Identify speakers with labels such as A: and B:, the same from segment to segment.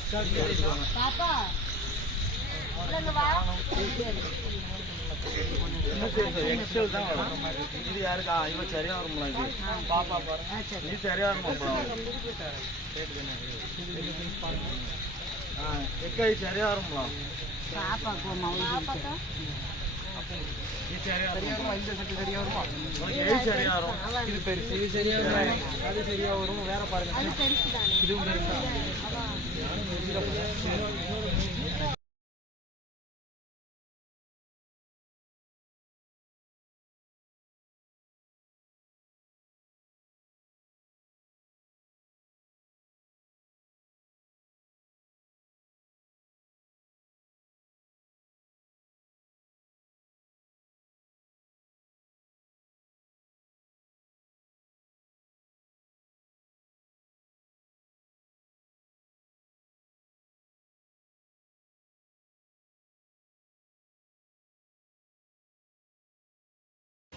A: பாப்பா
B: எக்ஸல் தான் வரும் இது யாருக்கு இவன் சரியா வரும்ல இது பாப்பா பாருங்க இது சரியா வருமா? எக்கா இது சரியா வருமா? வருமா இது வரும் பெருசு இது சரியா வரும் அது சரியா வரும் வேற பாருங்க இதுவும் பெருசா?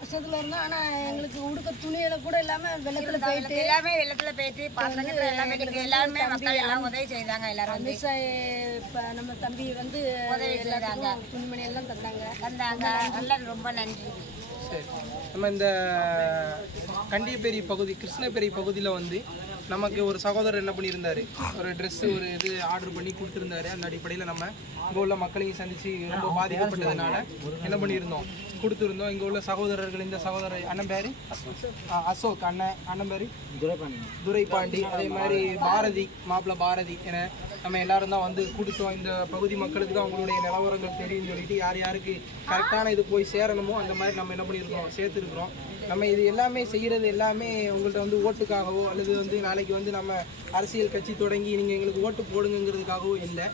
A: கஷ்டத்துல இருந்தோம் ஆனா எங்களுக்கு உடுக்க துணியில கூட இல்லாம வெள்ளத்துல போயிட்டு
C: எல்லாமே வெள்ளத்துல போயிட்டு பசங்க எல்லாமே எல்லாருமே மக்கள் எல்லாம் உதவி செய்தாங்க எல்லாரும் வந்து.
A: இப்ப நம்ம தம்பி வந்து எல்லாத்துக்கும் துணிமணி எல்லாம் தந்தாங்க.
C: வந்தாங்க எல்லாரும் ரொம்ப நன்றி.
D: சரி. நம்ம இந்த கண்டியப்பேரி பகுதி கிருஷ்ணபேரி பகுதியில் வந்து நமக்கு ஒரு சகோதரர் என்ன பண்ணியிருந்தாரு? ஒரு Dress ஒரு இது ஆர்டர் பண்ணி கொடுத்துருந்தாரு. அந்த அடிப்படையில் நம்ம இங்கே உள்ள மக்களையும் சந்திச்சு ரொம்ப பாதிக்கப்பட்டதுனால என்ன பண்ணியிருந்தோம்? கொடுத்துருந்தோம். இங்கே உள்ள சகோதரர்கள் இந்த சகோதரர் அண்ணன் பேர்? அசோக் அண்ணன் அண்ணன் பேர்? துரைபாண்டி. அதே மாதிரி பாரதி மாப்பிள பாரதி என நம்ம எல்லாரும் தான் வந்து கொடுத்தோம். இந்த பகுதி மக்களுக்கு தான் அவங்களுடைய நிலவரங்கள் தெரியும் சொல்லிட்டு யார் யாருக்கு கரெக்டான இது போய் சேரணுமோ அந்த மாதிரி நம்ம என்ன பண்ணியிருக்கிறோம் சேர்த்துருக்குறோம். நம்ம இது எல்லாமே செய்கிறது எல்லாமே உங்கள்கிட்ட வந்து ஓட்டுக்காகவோ அல்லது வந்து நாளைக்கு வந்து நம்ம அரசியல் கட்சி தொடங்கி நீங்கள் எங்களுக்கு ஓட்டு போடுங்கிறதுக்காகவோ இல்லை.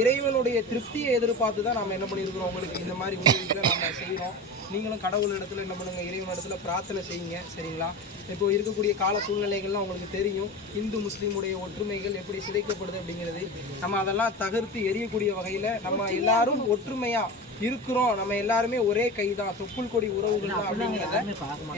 D: இறைவனுடைய திருப்தியை எதிர்பார்த்து தான் நம்ம என்ன பண்ணியிருக்கிறோம்? உங்களுக்கு இந்த மாதிரி உதவிகளை நம்ம செய்கிறோம் நீங்களும் கடவுள் இடத்துல என்ன பண்ணுங்கள் இறைவன் இடத்துல பிரார்த்தனை செய்யுங்க சரிங்களா? இப்போ இருக்கக்கூடிய கால சூழ்நிலைகள்லாம் உங்களுக்கு தெரியும். இந்து முஸ்லீமுடைய ஒற்றுமைகள் எப்படி சிதைக்கப்படுது அப்படிங்கிறது. நம்ம அதெல்லாம் தகர்த்து எரியக்கூடிய வகையில் நம்ம எல்லாரும் ஒற்றுமையாக இருக்கிறோம். நம்ம எல்லாருமே ஒரே கை தான் தொப்புள் கொடி உறவுகள் தான் அப்படிங்கிறத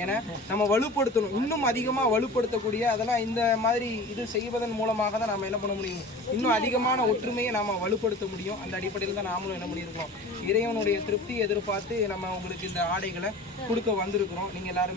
D: ஏன்னா நம்ம வலுப்படுத்தணும். இன்னும் அதிகமாக வலுப்படுத்தக்கூடிய அதெல்லாம் இந்த மாதிரி இது செய்வதன் மூலமாக தான் நம்ம என்ன பண்ண முடியும்? இன்னும் அதிகமான ஒற்றுமையை நாம வலுப்படுத்த முடியும். அந்த அடிப்படையில் தான் நாமளும் என்ன பண்ணியிருக்கிறோம்? இறைவனுடைய திருப்தி எதிர்பார்த்து நம்ம உங்களுக்கு இந்த ஆடைகளை கொடுக்க வந்திருக்கிறோம். நீங்கள் எல்லாருமே